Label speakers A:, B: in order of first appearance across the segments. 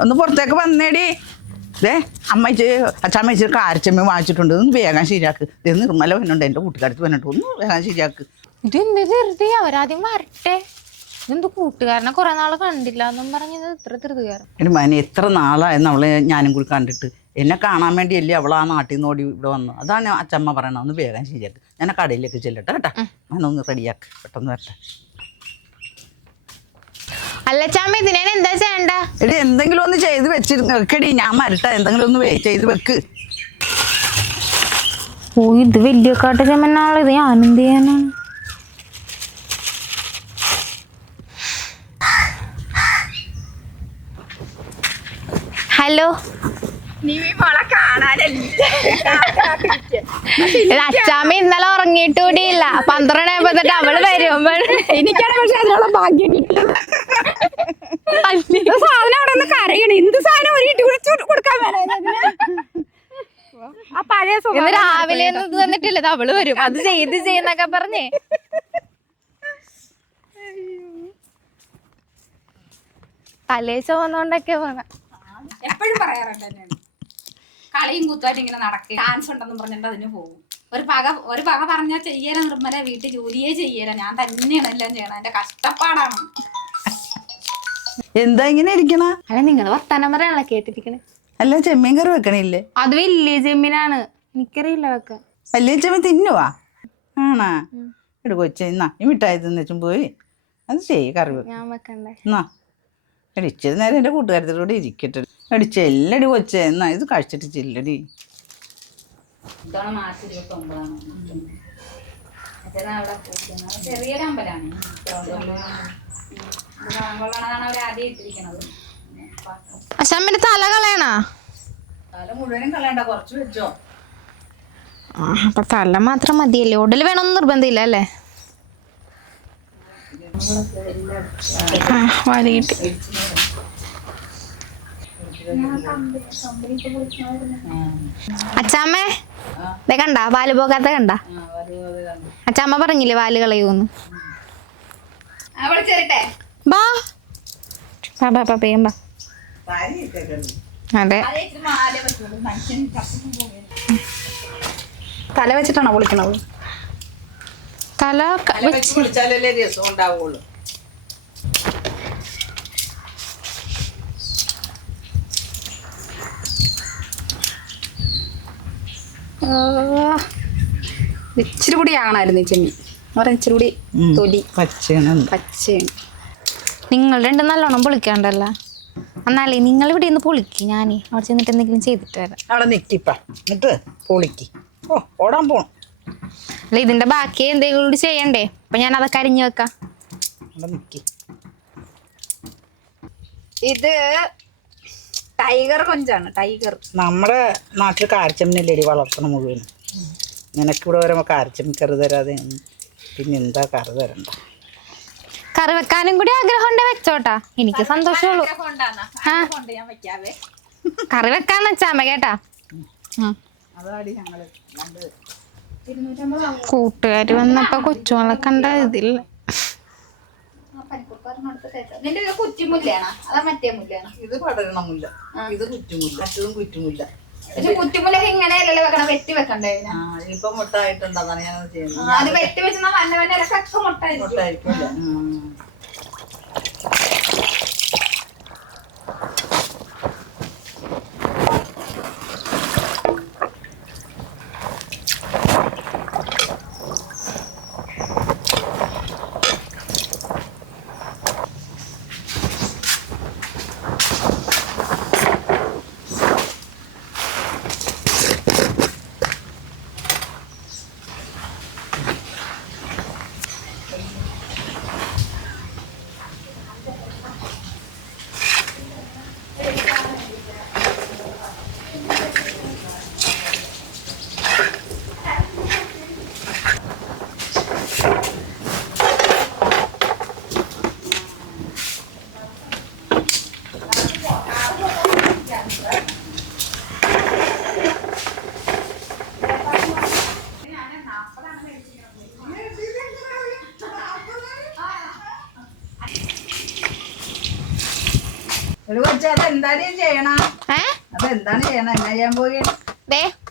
A: ഒന്ന് പുറത്തേക്ക് വന്നേടി. ദേ അമ്മച്ചി അച്ഛമ്മച്ചി കാരച്ചമ്മ വാങ്ങിച്ചിട്ടുണ്ട്. ഒന്ന് വേഗം ശരിയാക്ക്. ഇത് നിർമ്മല വന്നുണ്ട് എന്റെ കൂട്ടുകാരത്ത് വന്നിട്ട് ഒന്ന് വേഗം ശരിയാക്ക്.
B: ഇത് എന്ത് ധൃതി? അവരാദ്യം വരട്ടെ. ഇതെന്ത് കൂട്ടുകാരനെ? കുറെ നാൾ കണ്ടില്ല എന്നും പറഞ്ഞത് ഇത്ര ധൃതികാരൻ
A: എന്റെ മനെ എത്ര നാളായെന്ന് അവളെ ഞാനും കൂടി കണ്ടിട്ട്. എന്നെ കാണാൻ വേണ്ടിയല്ലേ അവൾ ആ നാട്ടിൽ നിന്ന് ഓടി ഇവിടെ വന്നു അതാണ് അച്ഛമ്മ പറയണത്. ഒന്ന് വേഗം ശരിയാക്ക്. ഞാൻ കടയിലേക്ക് ചെല്ലട്ടെ കേട്ടാ? ഞാനൊന്ന് റെഡിയാക്ക് പെട്ടെന്ന് വരട്ടെ.
B: അല്ല ചാമ്മ ഇതിനെ എന്താ ചെയ്യണ്ട?
A: എടി എന്തെങ്കിലും ഒന്ന് ചെയ്ത് വെച്ചിരുക്കടി ഞാൻ മരട്ടെ എന്തെങ്കിലും ഒന്ന് ചെയ്ത് വെക്ക്.
B: ഓ ഇത് വലിയ കാട്ട ചമ്മനാൾ ഇത് ഞാനെന്ത് ചെയ്യാനാണ്? ഹലോ? അച്ചാമ്മ ഇന്നലെ ഉറങ്ങിയിട്ട് കൂടിയില്ല പന്ത്രണ്ട് ആയപ്പോ അവൾ വരുമ്പോൾ
C: എനിക്കാണ് പക്ഷെ അതിനുള്ള ഭാഗ്യം കിട്ടിയത് സാധനം അവിടെ നിന്ന് കരയണം എന്ത് സാധനം ഒരു ഇടി വിളിച്ചു കൊടുക്കാൻ വേണം ആ പഴയ
B: ഇന്ന്
C: സ്വഭാവം
B: രാവിലെ ഇത് വന്നിട്ടില്ല. അവൾ വരും. അത് ചെയ്ത് ചെയ്യുന്നൊക്കെ പറഞ്ഞേ. തലേ വന്നോണ്ടൊക്കെ പോകാം
C: എപ്പോഴും പറയാറുണ്ട് തന്നെയാണ് കളിയും കുത്തുമായിട്ട് ഇങ്ങനെ നടക്കുക ഡാൻസ് ഉണ്ടെന്ന് പറഞ്ഞിട്ട് അതിന് പോകും. ഒരു പക ഒരു പക പറഞ്ഞാൽ ചെയ്യല നിർമ്മല വീട്ടിൽ ജോലിയേ ചെയ്യല. ഞാൻ തന്നെയാണ് എല്ലാം ചെയ്യണം എന്റെ കഷ്ടപ്പാടാണ്.
A: എന്താ ഇങ്ങനെ ഇരിക്കണ?
B: അല്ല നിങ്ങൾ വർത്താനം പറയാണല്ലോ കേട്ടിരിക്കണേ?
A: അല്ല ചെമ്മീൻ കറി വെക്കണില്ലേ?
B: അത് വലിയ ജെമ്മിനാണ് എനിക്കറിയില്ല വെക്കാൻ
A: വലിയ ചെമ്മീൻ തിന്നുവാ. ആണാ. എടു കൊച്ചെ എന്നാ ഈ മിഠായി തിന്നുവെച്ചും പോയി. അത് ചെയ്യ് കറി
B: ഞാൻ വെക്കണ്ടേ?
A: എന്നാ ഇച്ചിരി നേരം എന്റെ കൂട്ടുകാരത്തിലൂടെ ഇരിക്കട്ടെ. എടി ചെല്ലടി കൊച്ചെ എന്നാ ഇത് കഴിച്ചിട്ട് ചെല്ലടി.
C: ഇതാണ് മാർച്ച് ഇരുപത്തി ഒമ്പതാണ് അവിടെ പോകുന്നത് ചെറിയൊരു അമ്പലമാണ് കൊള്ളണതാണ് അവർ ആദ്യം ഇട്ടിരിക്കണത്.
B: തല കളയണ?
A: തല മുഴുവനും കളയണ്ട. കുറച്ച് വെച്ചോ.
B: ആ തല മാത്രം മതിയല്ലേ? ഉടൽ വേണമെന്ന് നിർബന്ധമില്ല അല്ലേ? അച്ചാമ്മേ ഇതേ കണ്ട? പാൽ പോകാത്ത കണ്ട? അച്ചാമ്മ പറഞ്ഞില്ലേ പാൽ കളയൂന്ന് ബാ. ബാ ബാ ബാ. അതെ
C: അതേ ഇച്ചിരി മാലേ പറ്റുള്ളൂ മനുഷ്യൻ തല വെച്ചിട്ടാണോ വിളിക്കണത്
B: തല
A: വെച്ച് രസം ഉണ്ടാവുള്ളൂ.
C: ഇച്ചിരി കൂടി ആണായിരുന്നു ഈ ചെമ്മീൻ. പറയാം ഇച്ചിരി കൂടി തൊലി.
A: പച്ചയാണ്.
C: പച്ചയാണ്.
B: നിങ്ങൾ രണ്ടും നല്ലോണം പൊളിക്കാണ്ടല്ല. എന്നാലേ നിങ്ങൾ ഇവിടെ ഒന്ന് പൊളിക്ക് ഞാനേ. അവിടെ ചെന്നിട്ട് എന്തെങ്കിലും ചെയ്തിട്ട് വരാം.
A: അവിടെ നിക്കിപ്പ എന്നിട്ട് പൊളിക്ക്. ഓ ഓടാൻ പോണം.
B: അല്ല ഇതിന്റെ ബാക്കി എന്തെങ്കിലും കൂടി ചെയ്യണ്ടേ? അപ്പൊ ഞാൻ അതൊക്കെ അരിഞ്ഞു വെക്കാം.
C: ഇത് ടൈഗർ കൊഞ്ചാണ് ടൈഗർ.
A: നമ്മുടെ നാട്ടിൽ കാരച്ചമ്മനല്ലേടി വളർത്തണം മുഴുവൻ. നിനക്കിവിടെ വരുമ്പോൾ കാരച്ചമ്മ കറി തരാതെ. പിന്നെ എന്താ കറി തരണ്ട?
B: കറി വെക്കാനും കൂടി ആഗ്രഹം ഉണ്ട് വെച്ചോട്ടാ. എനിക്ക് സന്തോഷമുള്ളൂ. ആ.
C: ഞാൻ വെക്കാവേ.
B: കറി വെക്കാന്ന് വെച്ചാമ്മ കേട്ടാ. കൂട്ടുകാര് വന്നപ്പോ കൊച്ചുമോളെ കണ്ട
C: നിന്റെ ഇത് മറ്റേ മുല്ലയാണോ?
A: ഇത് പടരണമില്ല ഇത് കുറ്റുമില്ല. മറ്റതും കുറ്റുമില്ല.
C: പക്ഷെ കുറ്റിമുല്ല ഇങ്ങനെയല്ലല്ലോ വെക്കണം? വെട്ടി വെക്കണ്ടേ
A: ആ ഇപ്പൊ മുട്ടായിട്ടുണ്ട് അതാണ് ഞാൻ ചെയ്യുന്നത്
C: അത് വെട്ടി വെച്ചാൽ മുട്ടായിരിക്കും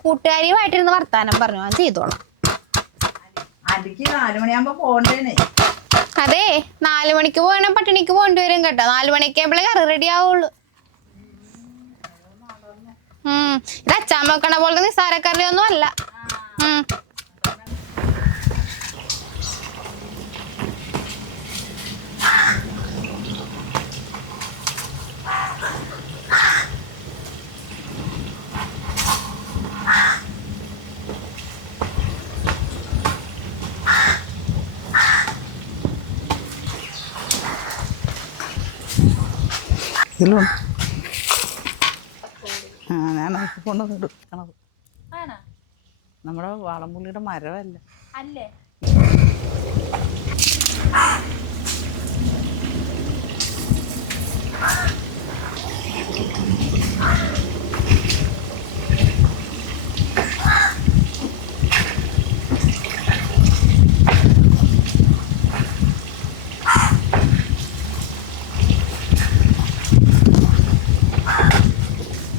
B: കൂട്ടുകാരിയുമായിട്ടിരുന്ന് വർത്താനം പറഞ്ഞു. ഞാൻ ചെയ്തോളാം. അതെ നാലു മണിക്ക് പോകണ പട്ടിണിക്ക് പോകേണ്ടി വരും കേട്ടോ. നാലു മണിക്ക് ആകുമ്പോഴേ കറി റെഡി ആവുള്ളൂ. ഇത് അച്ചാമ്മ വെക്കണ പോലത്തെ നിസ്സാരക്കറിയൊന്നും അല്ല. ഉം.
A: ഇതിലും ആ ഞാൻ കൊണ്ടുവന്ന് എടുക്കണത്. നമ്മുടെ വാളംപുള്ളിയുടെ മരമല്ല?
C: അല്ലേ?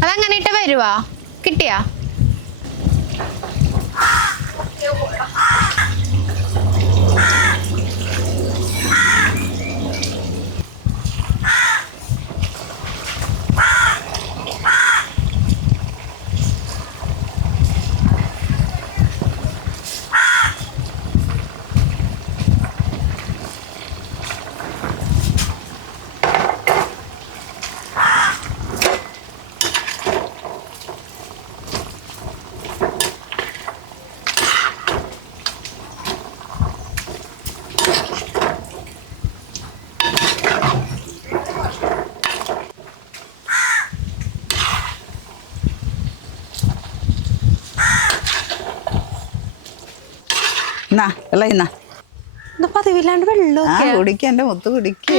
B: അതങ്ങനെ ഇട്ട് വരുവാ? കിട്ടിയാ?
A: എന്നാ
B: വെള്ളം പതിവില്ലാണ്ട് വെള്ളം
A: ആ കുടിക്ക എന്റെ മുത്ത് കുടിക്ക്.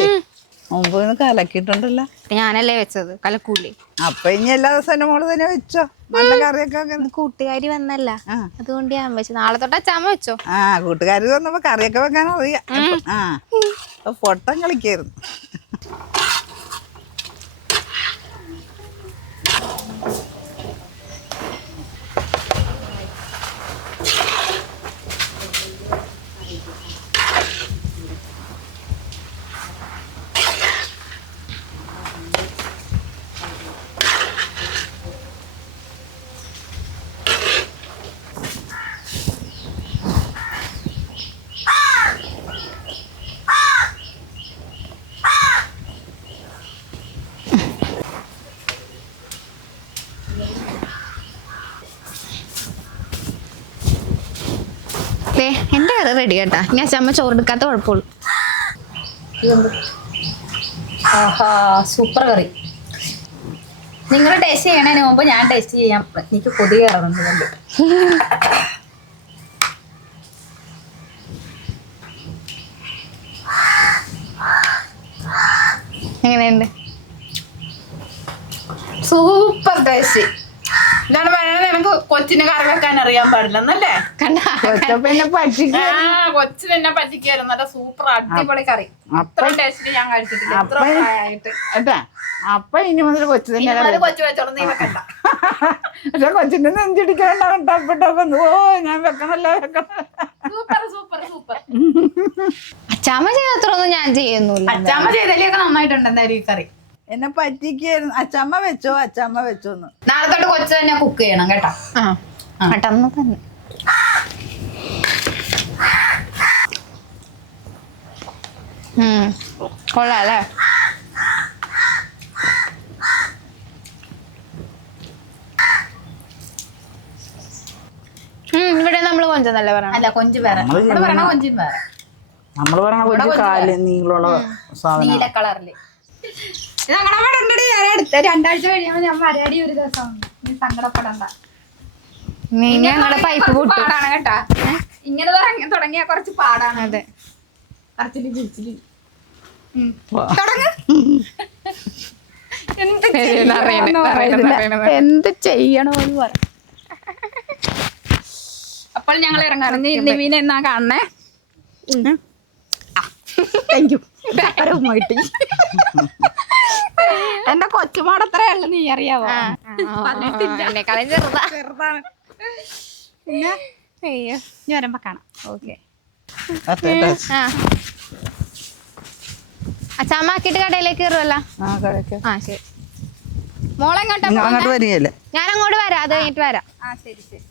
A: മുമ്പ് ഇന്ന് കലക്കിയിട്ടുണ്ടല്ലോ.
B: ഞാനല്ലേ വെച്ചത് കലക്കൂലി.
A: അപ്പൊ ഇനി എല്ലാ ദിവസവും മോൾ തന്നെ വെച്ചോ. നല്ല കറിയൊക്കെ.
B: കൂട്ടുകാരി വന്നല്ല. അതുകൊണ്ട് ഞാൻ വെച്ചു. നാളെ തൊട്ട് അച്ചാമ്മ വെച്ചോ.
A: ആ കൂട്ടുകാരി വന്നപ്പോ കറിയൊക്കെ വെക്കാൻ അറിയാം. ആ പൊട്ടം കളിക്കായിരുന്നു.
B: ദേ എന്റെ കറി റെഡി കേട്ടാ ഞാൻ ചമ്മ ചോറെടുക്കാത്ത കുഴപ്പമുള്ളൂ.
C: ആഹാ സൂപ്പർ കറി നിങ്ങൾ ടേസ്റ്റ് ചെയ്യണതിന് മുമ്പ് ഞാൻ ടേസ്റ്റ് ചെയ്യാൻ എനിക്ക് കൊതി കയറുന്നുണ്ട്
B: എങ്ങനെയുണ്ട്?
C: സൂപ്പർ ടേസ്റ്റ് ഇതാണ് പറയുന്നത് എനിക്ക് കൊച്ചിനെ കറി വെക്കാൻ അറിയാൻ പാടില്ലെന്നല്ലേ?
A: പിന്നെ പറ്റിക്ക്
C: ആ പറ്റിക്കായിരുന്നു നല്ല സൂപ്പർ അടിപൊളി കറി. അത്ര ടേസ്റ്റ് ഞാൻ കഴിച്ചിട്ടില്ല. അത്ര
A: അപ്പൊ-
C: പ്രായമായിട്ട്
A: ഏട്ടാ അപ്പൊ ഇനി മുതൽ കൊച്ചു
C: ഇനി
A: തന്നെ
C: മുതൽ കൊച്ചു വെച്ചോളൂ. നീ വെക്കണ്ട.
A: പക്ഷെ കൊച്ചിന്റെ നെഞ്ചിടിക്കാണ്ടാവും ടപ്പ് ടപ്പ് ഓ ഞാൻ വെക്കണല്ലോ വെക്കണം
C: സൂപ്പർ സൂപ്പർ സൂപ്പർ
B: അച്ചാമ്മ ചെയ്തത്രൊന്നും ഞാൻ ചെയ്യുന്നില്ല.
C: അച്ചാമ്മ ചെയ്തതിലൊക്കെ നന്നായിട്ടുണ്ട് ഈ കറി.
A: എന്നെ പറ്റിക്കായിരുന്നു. അച്ചമ്മ വെച്ചോ അച്ചമ്മ വെച്ചോന്ന്.
C: നാളെ തൊട്ട് കൊച്ചു തന്നെ കുക്ക് ചെയ്യണം കേട്ടോ.
B: ആ തന്നെ. കൊള്ളാം അല്ലേ? ഇവിടെ നമ്മൾ കൊഞ്ചെന്നല്ലേ പറയണം?
C: അല്ല കൊഞ്ച് വേറെ.
A: നമ്മൾ
C: ഇവിടെ പറയണ കൊഞ്ചും വേറെ.
A: നമ്മൾ പറയണ ഒരു കാൽ നീളമുള്ള സാധനം
C: നീല കളറിൽ. ഞാൻ അടുത്ത രണ്ടാഴ്ച കഴിയുമ്പോ ഞാൻ മരയാടി ഒരു ദിവസം. നീ സങ്കടപ്പെടണ്ട.
B: നീ പൈപ്പ്
C: കുറച്ച്
B: പൊട്ടും.
C: പാടാണ് കേട്ടാ. ഇങ്ങനെ തുടങ്ങി തുടങ്ങിയ കുറച്ച് പാടാണ്.
B: അതെ.
C: കറച്ചിൽ ചിരിച്ചിൽ. എന്ത്
B: ചെയ്യണോന്ന് അറിയണേ,
C: ചെയ്യണമെന്ന്
B: അറിയണേ,
C: പറയുന്നില്ല.
B: അറിയണേ.
C: എന്ത് ചെയ്യണമെന്ന് പറ. അപ്പോൾ ഞങ്ങൾ ഇറങ്ങാറ് നിവിനെ എന്നാ കാണണേ? താങ്ക് യു കിട്ടി എന്റെ കൊച്ചുമോടത്രേ ഉള്ളു നീ അറിയാവോ?
B: എന്നെക്കാളും ചെറുതാ.
C: ചെറുതാണ്. പിന്നെ
B: അയ്യോ
C: ഇനി വരുമ്പോ കാണാം.
B: ഓക്കെ. ആ. കടയിലേക്ക് കയറുമല്ലോ
A: ആ
B: ശരി. മോളെങ്ങോട്ടാ ഞാൻ അങ്ങോട്ട് വരാം അത് കഴിഞ്ഞിട്ട് വരാം.
C: ആ ശരി ശരി.